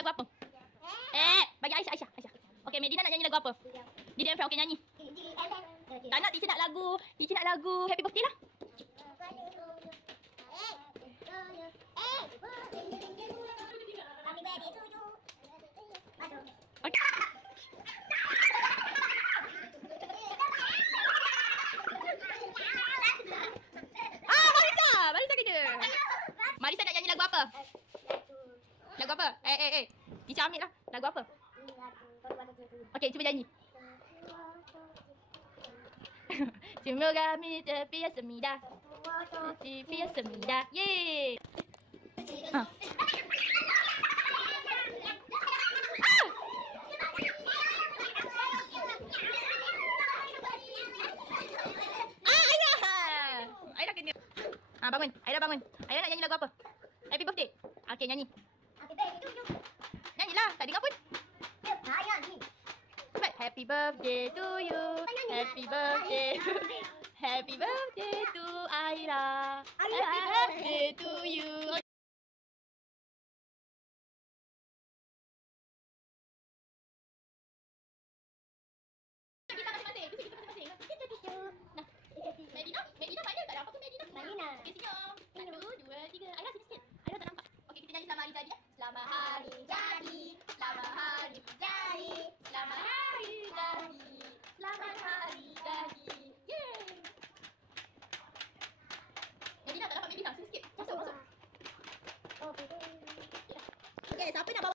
lagu apa? Bagi Aisyah. Okey, Medina nak nyanyi lagu apa? Dia DM friend, okey nyanyi. Tak nak, teacher nak lagu. Teacher nak lagu Happy Birthday lah. Okey. Marisa kerja. Marisa nak nyanyi lagu apa? Lagu apa? Teacher ambil lah. Lagu apa? Okey, cuba nyanyi. Semoga kami terbiasa semida. Terbiasa semida. Yeay. Aira kena. Bangun. Aira bangun. Aira nak nyanyi lagu apa? Happy birthday. Okey, nyanyi. Nyanyilah, tak dengar pun. Cepat. Happy birthday to you. Happy birthday. Happy birthday to Aira. Happy birthday to you. Kita masing-masing. Kita masing-masing. Nah. Medina mana? Tak nampak tu Medina. Okey, senyum. 1, 2, 3. Aira sini sikit. Aira tak nampak. Okey, kita nyanyi selamat hari jadi. Selamat hari jadi. Selamat hari jadi. Selamat hari jadi. Selamat hari jadi. Yeay. Medina tak nampak Medina. Sini sikit. Masuk. Okey, siapa nak bawa